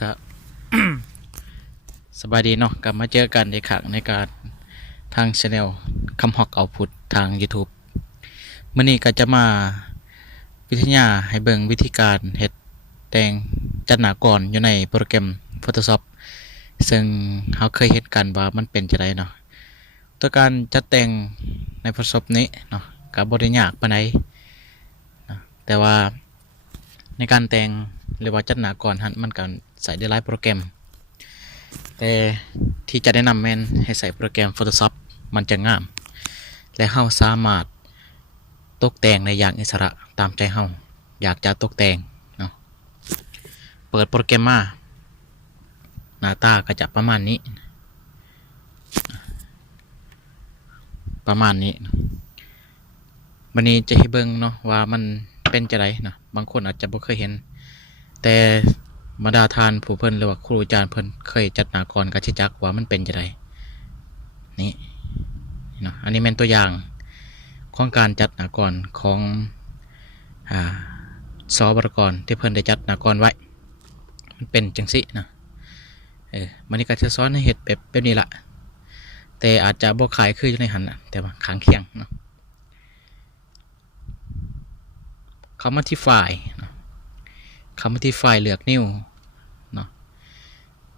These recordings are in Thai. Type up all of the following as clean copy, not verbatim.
ก็ สบายดีเนาะกลับมาเจอกันในครั้งในการทางช anel คำฮอกเอาพุททาง YouTube มื้อนี้ก็จะมาวิทยาให้เบิ่งวิธีการเฮ็ดแต่งจัดหน้าก่อนอยู่ในโปรแกรม Photoshop ซึ่งเฮาเคยเฮ็ดกันว่ามันเป็นจังไดเนาะตัวการจัดแต่งใน Photoshop นี้เนาะก็บ่ได้ยากปานใดเนาะแต่ว่าในการแต่งหรือว่าจัดหน้าก่อนหั่นมันก็ใส่ได้หลายโปรแกรมแต่ที่จะแนะนำแม่นให้ใส่โปรแกรม Photoshop มันจะงามและเฮาสามารถตกแต่งในอย่างอิสระตามใจเฮาอยากจะตกแต่งเนาะเปิดโปรแกรมมาหน้าตาก็จะประมาณนี้วันนี้จะให้เบิ่งเนาะว่ามันเป็นจังได๋เนาะบางคนอาจจะบ่เคยเห็นแต่บรรดาทานผู้เพิ่นหรือว่าครูอาจารย์เพิ่นเคยจัดหน้าก่อนก็สิจักว่ามันเป็นจังได๋นี่เนาะอันนี้แม่นตัวอย่างของการจัดหน้าก่อนของสบรกที่เพิ่นได้จัดหน้าก่อนไว้มันเป็นจังซี่นะมื้อนี้ก็จะสอนให้เฮ็ดแบบนี้ล่ะแต่อาจจะบ่คล้ายคืออยู่ในหันน่ะแต่ว่าข้างเคียงเนาะเข้ามาที่ไฟล์เนาะเข้ามาที่ไฟล์เลือก New เนาะ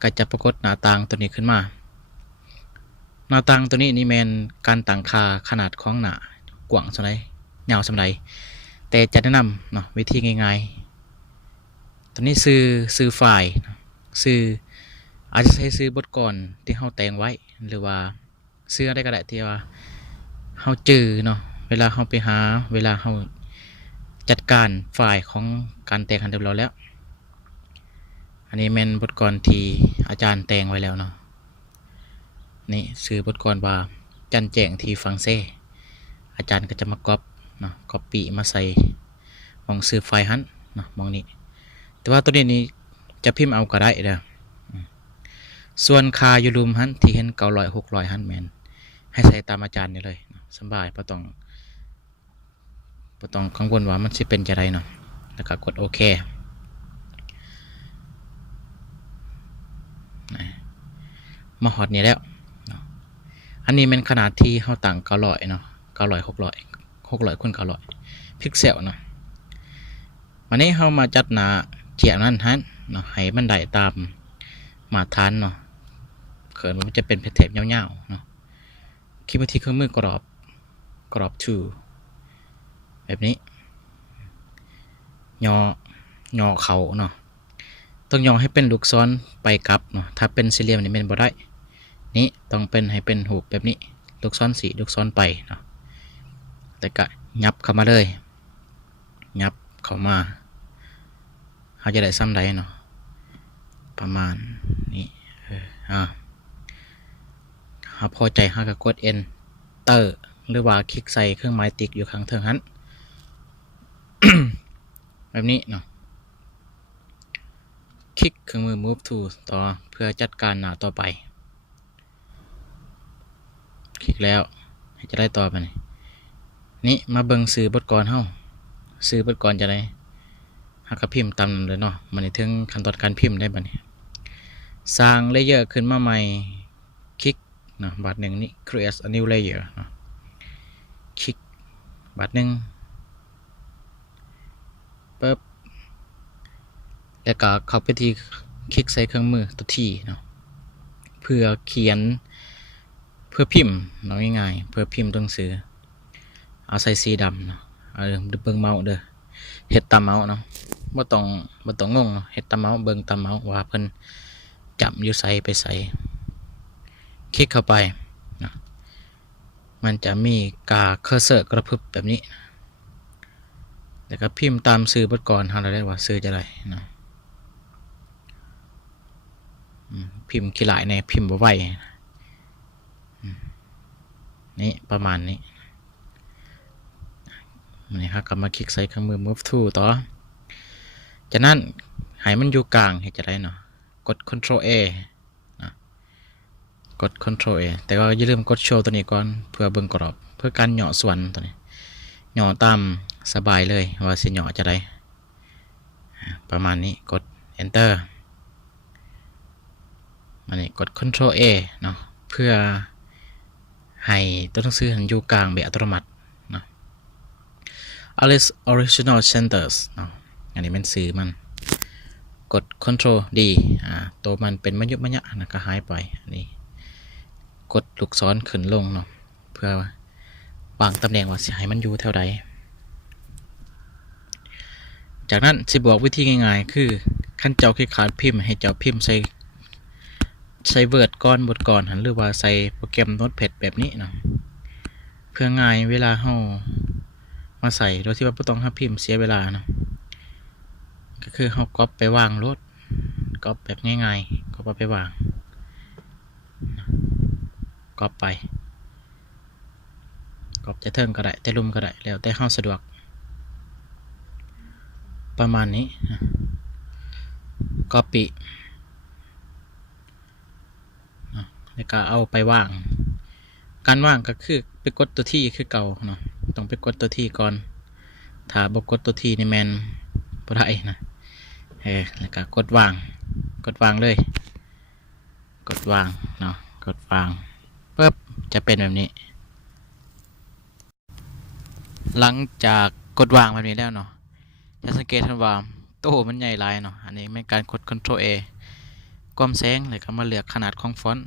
ก็จะปรากฏหน้าต่างตัวนี้ขึ้นมาหน้าต่างตัวนี้นี่แม่นการตั้งค่าขนาดของหน้ากว้างส่าใดยาวส่าใดแต่จะแนะนำเนาะวิธีง่ายๆตัวนี้ซื้อไฟล์ซื้ออาจจะใช้ซื้อบทก่อนที่เฮาแต่งไว้หรือว่าซื้ออะไรก็ได้ที่ว่าเฮาจื้อเนาะเวลาเฮาไปหาเวลาเฮาจัดการไฟล์ของการแต่งให้เรียบร้อยแล้วอันนี้แม่นบทกลอนที่อาจารย์แต่งไว้แล้วเนาะนี่ซื้อบทกลอนว่าจันแจ้งที่ฟังเซอาจารย์ก็จะมาก๊อปเนาะก๊อปปี้มาใส่มองซื้อไฟล์หันเนาะมองนี้แต่ว่าตัวนี้จะพิมพ์เอาก็ได้เด้อส่วนค่าอยู่รุมหันที่เห็น900 600หันแม่นให้ใส่ตามอาจารย์นี่เลยสบายบ่ต้องกังวลว่ามันสิเป็นจังไดเนาะแล้วก็กดโอเคมาฮอดนี่แล้วอันนี้เป็นขนาดที่เฮาตั้ง900เนาะ900 600คูณ900พิกเซลเนาะวันนี้เฮามาจัดหน้าเจียนั้นหันเนาะให้มันได้ตามมาตรฐานเนาะเขินมันจะเป็นแถบยาวๆเนาะคลิปวิธีเครื่องมือกรอบtoแบบนี้ย่อเขาเนาะต้องย่อให้เป็นลูกศรไปกลับเนาะถ้าเป็นสี่เหลี่ยมนี่แม่นบ่ได้นี่ต้องเป็นให้เป็นหูปแบบนี้ลูกศร4ลูกศรไปเนาะแต่ก็ยับเข้ามาเลยยับเข้ามาเฮาจะได้ซ้ำใดเนาะประมาณนี้พอใจเฮาก็กด Enter หรือว่าคลิกใส่เครื่องหมายติ๊กอยู่ข้างเทิงหัน แบบนี้เนาะคลิกเครื่องมือ Move to ต่อเพื่อจัดการหน้าต่อไปคลิกแล้วให้จะได้ต่อไปนี่มาเบิ่งซื้อบทกลเฮาซื้อบทกลจะได้หากพิมพ์ตามนั้นเลยเนาะมันถึงขั้นตอนการพิมพ์ได้บัดนี้สร้างเลเยอร์ขึ้นมาใหม่คลิกเนาะบัดหนึ่งนี่ create a new layer เนาะคลิกบัดหนึ่งปึ๊บแล้วก็เข้าไปที่คลิกใส่เครื่องมือตัวที่เนาะเพื่อเขียนเพื่อพิมพ์เนาะง่ายๆเพื่อพิมพ์ตัวหนังสือเอาใส่สีดำเนาะเอาเบิ่งเมาส์เด้อเฮ็ดตามเมาส์เนาะบ่ต้องงงเนาะเฮ็ดตามเมาส์เบิ่งตามเมาส์ว่าเพิ่นจำอยู่ไสไปไสคลิกเข้าไปนะมันจะมีกาเคอร์เซอร์กระพริบแบบนี้แล้วก็พิมพ์ตามชื่อบทกลเฮาได้ว่าชื่อจะไรเนาะพิมพ์ขี้หลายในพิมพ์บ่ไหวนี่ประมาณนี้นี่ครับกลับมาคลิกใส่เครื่องมือ Move to ต่อจากนั้นให้มันอยู่กลางให้จะได้เนาะกด Ctrl A นะกด Ctrl A แต่ก็อย่าลืมกดโชว์ตัวนี้ก่อนเพื่อเบิ่งกรอบเพื่อการย่อส่วนตัวนี้ย่อตามสบายเลยว่าสิย่อจะได้ประมาณนี้กด Enter อันนี้กด Ctrl A เนาะเพื่อให้ตัวหนังสืออยู่กลางแบบอัตโนมัติเนาะ Alice Original Centers เนาะอันนี้เป็นสื่อมันกด Ctrl D ตัวมันเป็นมะยุมะยะนะก็หายไปอันนี้กดลูกศรขึ้นลงเนาะเพื่อวางตำแหน่งว่าสิให้มันอยู่เท่าใดจากนั้นสิบอกวิธีง่ายๆคือขั้นเจ้าขี้ขาดพิมพ์ให้เจ้าพิมพ์ใส่เวิร์ดก่อนบทก่อนหรือว่าใส่โปรแกรมโน้ตแพดแบบนี้เนาะเพื่อง่ายเวลาเฮามาใส่โดยที่ว่าบ่ต้องหาพิมพ์เสียเวลาเนาะก็คือเฮาก๊อปไปวางโลดก๊อปแบบง่ายๆก๊อปไปวางก๊อปไปก๊อปจะเทิงก็ได้แต่ลุมก็ได้แล้วแต่เฮาสะดวกประมาณนี้ก๊อปปี้แล้วก็เอาไปวางการวางก็คือไปกดตัวที่คือเก่าเนาะต้องไปกดตัวที่ก่อนถ้าบ่กดตัวที่นี่แม่นบ่ได้นะแล้วก็กดวางเลยกดวางเนาะกดวางปึ๊บจะเป็นแบบนี้หลังจากกดวางแบบนี้แล้วเนาะจะสังเกตว่าโต้มันใหญ่หลายเนาะอันนี้เป็นการกด Ctrl A ความแสงเลยก็มาเลือกขนาดของฟอนต์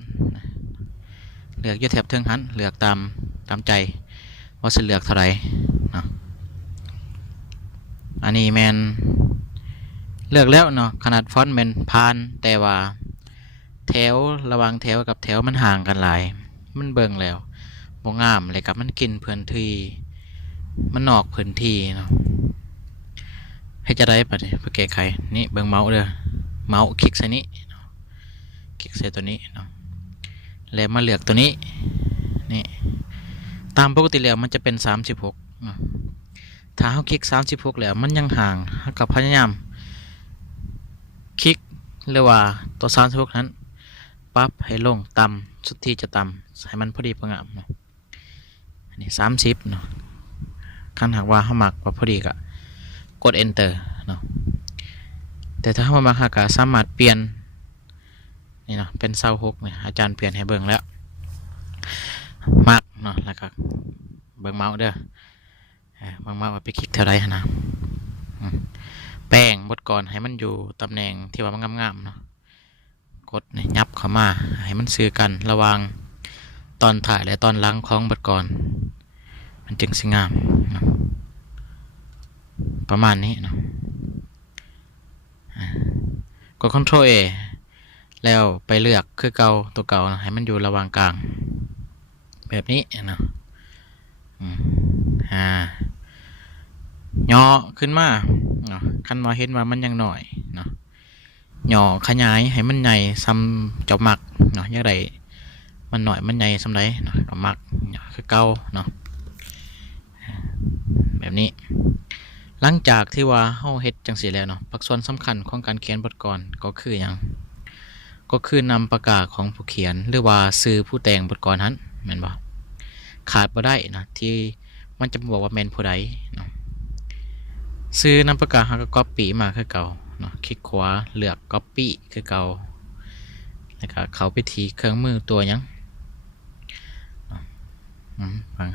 เลือกอยู่แถบเทิงหันเลือกตามใจว่าจะเลือกเท่าไหร่เนาะอันนี้แมนเลือกแล้วเนาะขนาดฟอนต์แมนพานแต่ว่าแถวระหว่างแถวกับแถวมันห่างกันหลายมันเบิ่งแล้วบ่งามเลยกับมันกินพื้นที่มันนอกพื้นที่เนาะให้จะได้ปะเนี่ยเพื่อแก้ไขนี่เบิ่งเมาส์เด้อเมาส์คลิกใส่นี้คลิกใส่ตัวนี้เนาะแล้วมาเลือกตัวนี้นี่ตามปกติแล้วมันจะเป็น36เนาะถ้าเราคลิก36แล้วมันยังห่างกับพยายามคลิกเรียกว่าตัว36นั้นปรับให้ลงต่ำสุดที่จะต่ำให้มันพอดีพองามเนาะอันนี้30เนาะคันหากว่าเขามักว่าพอดีก็กด enter เนาะแต่ถ้าเขามาหากสามารถเปลี่ยนนี่เนาะเป็น26เนี่ยอาจารย์เปลี่ยนให้เบิ่งแล้วมักเนาะแล้วก็เบิ่งเมาส์เด้อเบิ่งเมาส์ว่าไปคลิกเท่าไรนะแป้งบดก่อนให้มันอยู่ตำแหน่งที่ว่ามันงามๆเนาะกดเนี่ยยับเข้ามาให้มันซื้อกันระหว่างตอนถ่ายและตอนหลังของบดก่อนมันจึงสิงามเนาะประมาณนี้เนาะกด Ctrl A แล้วไปเลือกคือเก่าตัวเก่าให้มันอยู่ระหว่างกลางแบบนี้เนาะย่อขึ้นมาเนาะคันมาเห็นว่ามันยังหน่อยเนาะย่อขยายให้มันใหญ่ซ้ำเจ้ามักเนาะอย่างไรมันหน่อยมันใหญ่ซ้ำใดเนาะก็มักคือเก่าเนาะแบบนี้หลังจากที่ว่าเฮาเฮ็ดจังซี่แล้วเนาะปักส่วนสำคัญของการเขียนบทกลอนก็คือหยังก็คือนำประกาศของผู้เขียนหรือว่าสื่อผู้แต่งบทกลอนนั้นแม่นบ่ขาดบ่ได้นะที่มันจะบอกว่าแม่นผู้ใดเนาะซื้อนำประกาศเฮาก็ copy มาคือเก่าเนาะคลิกขวาเลือก copy คือเก่าแล้วก็เข้าไปที่เครื่องมือตัวหยังฟัง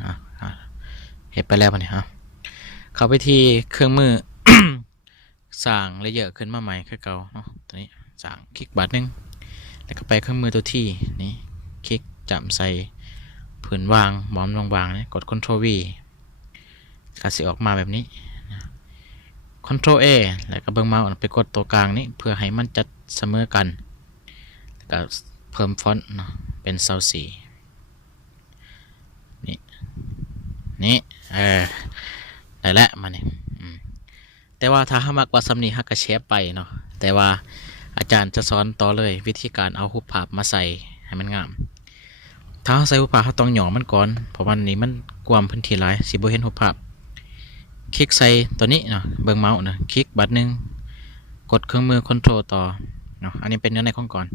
เฮ็ดไปแล้วบัดนี้เข้าไปที่เครื่องมือ สร้างเลเยอร์ขึ้นมาใหม่คือเก่าเนาะตัวนี้สร้างคลิกบาทนึงแล้วก็ไปเครื่องมือตัวที่นี่คลิกจับใส่ผืนวางหมอมลงวางนี่กด Ctrl V ก็สิออกมาแบบนี้ Ctrl A แล้วก็เบิ่งเมาส์ไปกดตัวกลางนี้เพื่อให้มันจัดเสมอกันแล้วก็เพิ่มฟอนต์เนาะเป็น24นี่ได้แล้วมาเนี่ยแต่ว่าถ้ามักว่าสำนีฮักกระแชปไปเนาะแต่ว่าอาจารย์จะสอนต่อเลยวิธีการเอารูปภาพมาใส่ให้มันงามถ้าใส่รูปภาพเขาต้องหย่อมันก่อนเพราะวันนี้มันกว้างพื้นที่หลายสิบ่เห็นรูปภาพคลิกใส่ตัวนี้เนาะเบิ่งเมาส์นะคลิกบัตรนึงกดเครื่องมือ Ctrl ต่อเนาะอันนี้เป็นเนื้อในของก่อน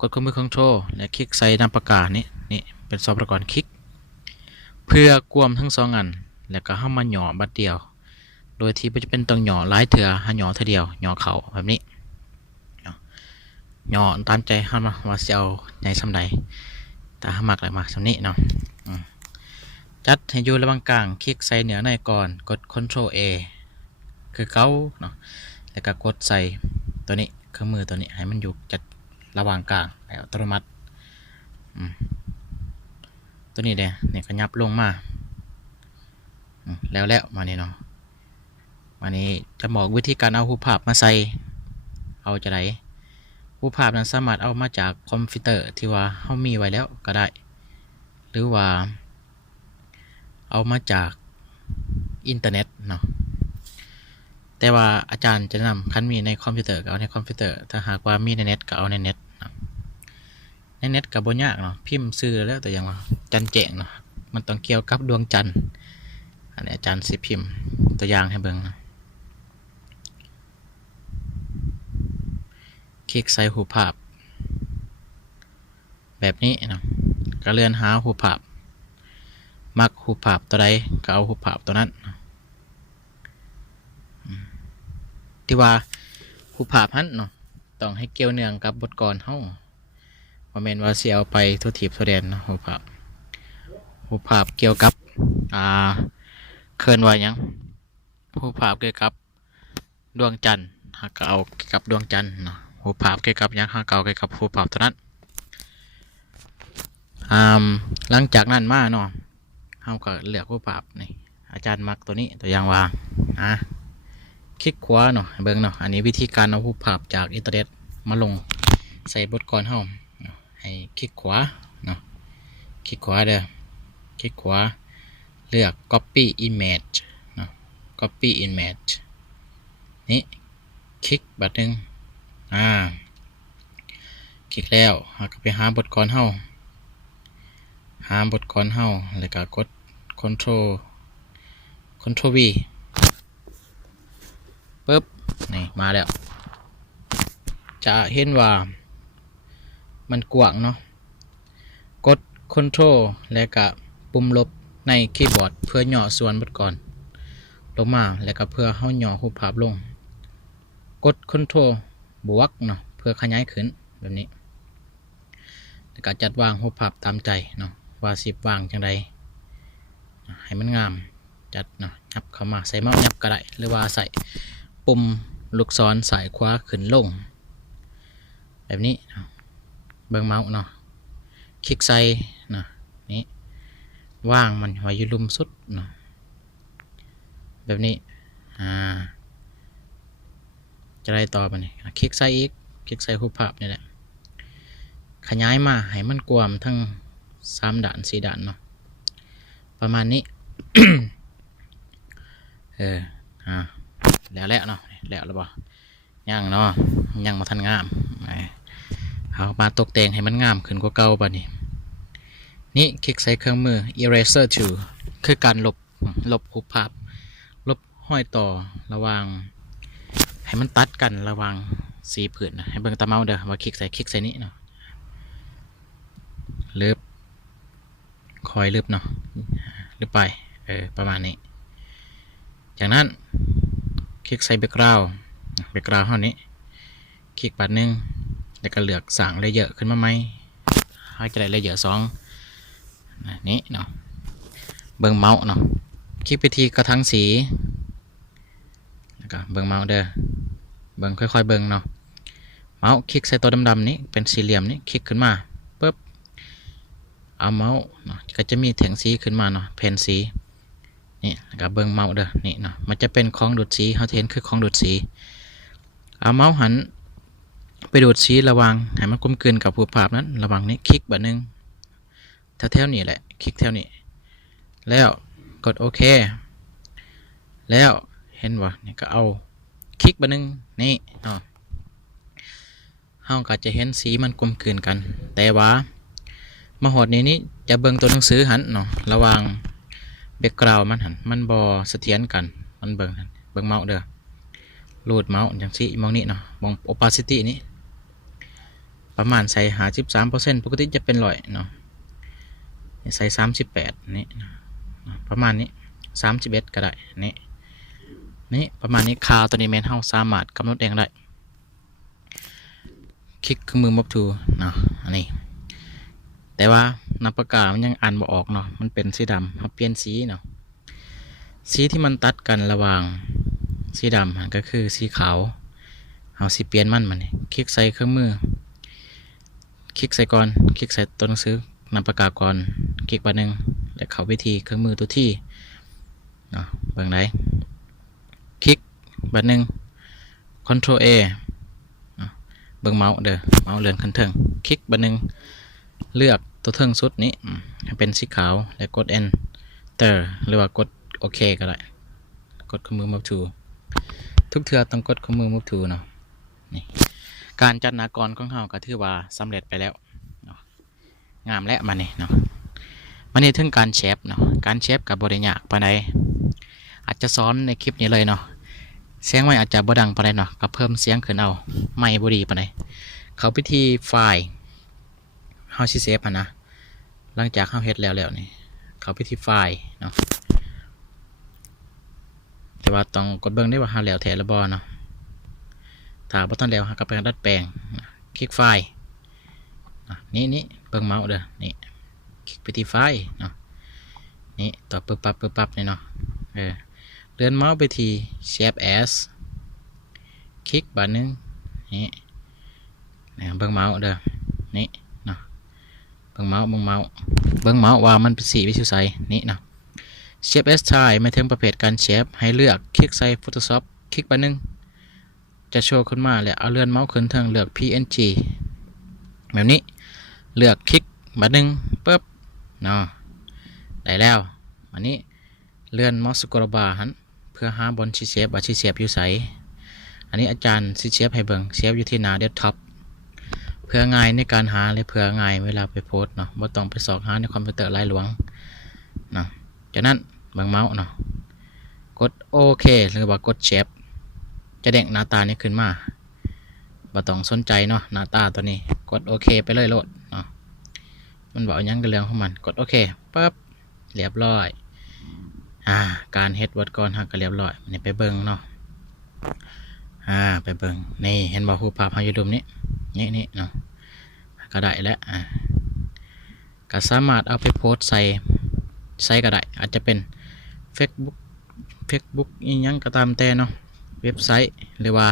กดเครื่องมือ Ctrl และคลิกใส่นามปากกานี่เป็นซอฟต์ประกอบคลิกเพื่อกวมทั้ง2อันแล้วก็เข้ามาหย่อบัตรเดียวโดยที่จะเป็นต้องหย่อหลายเถื่อหย่อเท่าเดียวหย่อเข่าแบบนี้หย่ ย่อตามใจเฮาว่าสิเอาใหญ่ส่ำใดแต่เฮามักหลายมากส่ำนี้เนาะจัดให้อยู่ระหว่างกลางคลิกใส่เหนือในก่อนกด Ctrl A คือเก่าเนาะแล้วก็กดใส่ตัวนี้เครื่องมือตัวนี้ให้มันอยู่จัดระหว่างกลางให้อัตโนมัติตัวนี้เด้นี่ก็ยับลงมาแล้วมานี่เนาะมานี้จะบอกวิธีการเอารูปภาพมาใส่เอาจะไดรูปภาพนั้นสามารถเอามาจากคอมพิวเตอร์ที่ว่าเฮามีไว้แล้วก็ได้หรือว่าเอามาจากอินเทอร์เน็ตเนาะแต่ว่าอาจารย์จะนำคันมีในคอมพิวเตอร์ก็เอาในคอมพิวเตอร์ถ้าหากว่ามีในเน็ตก็เอาในเน็ตในเน็ตก็บ่ยากเนาะพิมพ์ชื่อแล้วแต่อย่างว่าจันแจ้งเนาะมันต้องเกี่ยวกับดวงจันทร์อันนี้อาจารย์สิพิมพ์ตัวอย่างให้เบิ่งนะคลิกใส่รูปภาพแบบนี้เนาะก็เลื่อนหารูปภาพมักรูปภาพตัวใดก็เอารูปภาพตัวนั้นที่ว่ารูปภาพนั้นเนาะต้องให้เกี่ยวเนื่องกับบทกลอนเฮาบ่แม่นว่าสิเอาไปทั่วทิพย์ทั่วแดนเนาะรูปภาพเกี่ยวกับเคลื่อนไหวหยังรูปภาพเกี่ยวกับดวงจันทร์หากเอาเกี่ยวกับดวงจันทร์เนาะรูปภาพเกี่ยวกับหยังหากเอาเกี่ยวกับรูปภาพตัวนั้นหลังจากนั้นมาเนาะเฮาก็เลือกรูปภาพนี่อาจารย์มักตัวนี้ตัวอย่างว่าคลิกขวาเนาะเบิ่งเนาะอันนี้วิธีการเอารูปภาพจากอินเทอร์เน็ตมาลงใส่บทกลอนเฮาให้คลิกขวาเนาะคลิกขวาเด้อคลิกขวาเลือก copy image เนาะ copy image นี่คลิกบัดนึงคลิกแล้วก็ไปหาบทกลอนเฮาแล้วก็กด Ctrl V ปึ๊บนี่มาแล้วจะเห็นว่ามันกว้างเนาะกด Ctrl แล้วก็ปุ่มลบในคีย์บอร์ดเพื่อย่อส่วนบทกลอนลงมาแล้วก็เพื่อเฮาย่อรูปภาพลงกด Ctrl บวกเนาะเพื่อขยายขึ้นแบบนี้แล้วก็จัดวางรูปภาพตามใจเนาะว่าสิวางจังไดให้มันงามจัดเนาะยับเข้ามาใส่เมาส์ยับก็ได้หรือว่าใส่ปุ่มลูกศรสายขวาขึ้นลงแบบนี้เบิ่งเมาส์เนาะคลิกใส่นะนี่ว่างมันไว้อยู่ลุมสุดเนาะแบบนี้จะได้ต่อไปนี่คลิกใส่อีกคลิกใส่รูปภาพนี่แหละขยายมาให้มันกว้างทั้ง3ด่าน4ด่านเนาะประมาณนี้ แล้วเนาะแล้วบ่ยังเนาะยังมาทันงามเอามาตกแต่งให้มันงามขึ้นกว่าเก่าบัดนี้นี่คลิกใส่เครื่องมือ eraser tool คือการลบรูปภาพลบห้อยต่อระหว่างให้มันตัดกันระหว่างสีผืนนะให้เบิ่งตาเมาส์เด้อว่าคลิกใส่นี้เนาะเลิบคอยเลิบเนาะเลิบไปประมาณนี้จากนั้นคลิกใส่ background เท่านี้คลิกบัดนึงแล้วก็เลือกสั่งเลเยอร์ขึ้นมาไหมให้จะได้เลเยอร์2นี่เนาะเบิ่งเมาส์เนาะคลิกไปที่กระทั่งสีแล้วก็เบิ่งเมาส์เด้อเบิ่งค่อยๆเบิ่งเนาะเมาส์คลิกใส่ตัวดำๆนี้เป็นสี่เหลี่ยมนี้คลิกขึ้นมาปึ๊บเอาเมาส์เนาะก็จะมีแถงสีขึ้นมาเนาะแผ่นสีนี่แล้วก็เบิ่งเมาส์เด้อนี่เนาะมันจะเป็นของดูดสีเฮาเห็นคือของดูดสีเอาเมาส์หันไปดูดสีระวังให้มันกลมกลืนกับรูปภาพนั้นระวังนี้คลิกแบบนึงแถวๆนี้แหละคลิกแถวนี้แล้วกดโอเคแล้วเห็นว่านี่ก็เอาคลิกแบบนึงนี่เนาะเฮาก็จะเห็นสีมันกลมกลืนกันแต่ว่ามาหอดนี้จะเบิ่งตัวหนังสือหันเนาะระวังแบ็กกราวด์มันหันมันบ่เสถียรกันมันเบิ่งเมาส์เด้อรูดเมาส์จังซี่มองนี่เนาะมอง opacity นี้ประมาณใส่53%ปกติจะเป็น100เนาะใส่38นี่ประมาณนี้31ก็ได้นี่ประมาณนี้ค่าตัวนี้แม่นเฮาสามารถกำหนดเองได้ คลิกเครื่องมือ Mob Tool เนาะอันนี้แต่ว่าหน้าปากกามันยังอ่านบ่ออกเนาะมันเป็นสีดำเราเปลี่ยนสีเนาะสีที่มันตัดกันระหว่างสีดำก็คือสีขาวเอาสีเปลี่ยนมันคลิกใส่เครื่องมือคลิกใส่ก่อนคลิกใส่ตัวหนังสือนำปากกาก่อนคลิกบาร์หนึ่งแล้วเข้าวิธีเครื่องมือตัวที่เนาะเบิ่งไหนคลิกบาร์หนึ่ง Ctrl A เนาะเบิ่งเมาส์เด้อเมาส์เลื่อนขึ้นเทิงคลิกบาร์หนึ่งเลือกตัวเทิงสุดนี้ให้เป็นสีขาวแล้วกด Enter หรือว่ากดโอเคก็ได้กดเครื่องมือ Move to ทุกเทื่อต้องกดเครื่องมือ Move to เนาะนี่การจัดหน้ากรของเราก็ถือว่าสำเร็จไปแล้วเนาะงามและมันนี่เนาะมันนี่ถึงการเชฟเนาะการเชฟกับบริยากปานใดอาจจะสอนในคลิปนี้เลยเนาะเสียงไม่อาจจะบ่ดังปานใดเนาะก็เพิ่มเสียงขึ้นเอาไม่บ่ดีปานใดเข้าไปที่ไฟล์เฮาสิเซฟนะหลังจากเฮาเฮ็ดแล้วนี่เข้าไปที่ไฟล์เนาะแต่ว่าต้องกดเบิ่งได้ว่าเฮาแล้วแท้หรือบ่เนาะถ้าบ่ทันแล้วเฮาก็ไปดัดแปลงคลิกไฟล์นี่เบิ่งเมาส์เด้อนี่คลิกไปที่ไฟล์เนาะนี่ต่อปึ๊บปั๊บนี่เนาะเลื่อนเมาส์ไปที่ Shape as คลิกบาร์นึงนี่เบิ่งเมาส์เด้อนี่เนาะเบิ่งเมาส์ว่ามันเป็นสีวิวใสนี่เนาะ Shape as ใช้ไม่ถึงประเภทการเชฟให้เลือกคลิกใส่ Photoshop คลิกบาร์นึงจะโชว์ขึ้นมาแล้วเอาเลื่อนเมาส์ขึ้นทางเลือก PNG แบบนี้เลือกคลิกบาร์หนึ่งปึ๊บเนาะได้แล้วอันนี้เลื่อนเมาส์สกรอบาร์หันเพื่อหาบนชีเชฟว่าชีเชฟอยู่ไสอันนี้อาจารย์ชีเชฟให้เบิ่งเชฟอยู่ที่หน้าเดสก์ท็อปเพื่อง่ายในการหาและเพื่อง่ายเวลาไปโพสเนาะบ่ต้องไปสอบหาในคอมพิวเตอร์หลายหลวงเนาะจากนั้นเบิ่งเมาส์เนาะกดโอเคหรือว่ากดเชฟจะเด้งหน้าตานี้ขึ้นมาบ่ต้องสนใจเนาะหน้าตาตัวนี้กดโอเคไปเลยโลดเนาะมันบอกยังกับเรื่องของมันกดโอเคปั๊บเรียบร้อยการเฮ็ดวอร์ดก่อนก็เรียบร้อยนี่ไปเบิ่งเนาะไปเบิ่งนี่เห็นบ่รูปภาพเฮาอยู่ดุมนี้นี่เนาะก็ได้แล้วก็สามารถเอาไปโพสต์ใส่ก็ได้อาจจะเป็น Facebook อีหยังก็ตามแต่เนาะเว็บไซต์หรือว่า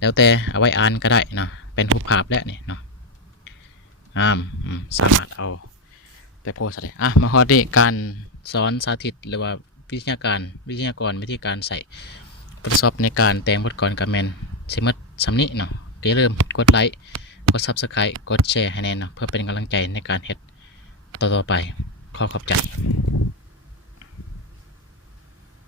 แล้วแต่เอาไว้อ่านก็ได้เนาะเป็นรูปภาพแล้วนี่เนาะสามารถเอาไปโพสได้มาฮอดนี่การสอนสาธิตหรือว่าวิทยากรวิธีการใส่ Photoshop ในการแต่งบทกลอนกับแมนสิหมดสำนี้เนาะอย่าลืมกดไลค์กด Subscribe กดแชร์ให้แน่เนาะเพื่อเป็นกำลังใจในการเฮ็ดต่อไปขอบใจ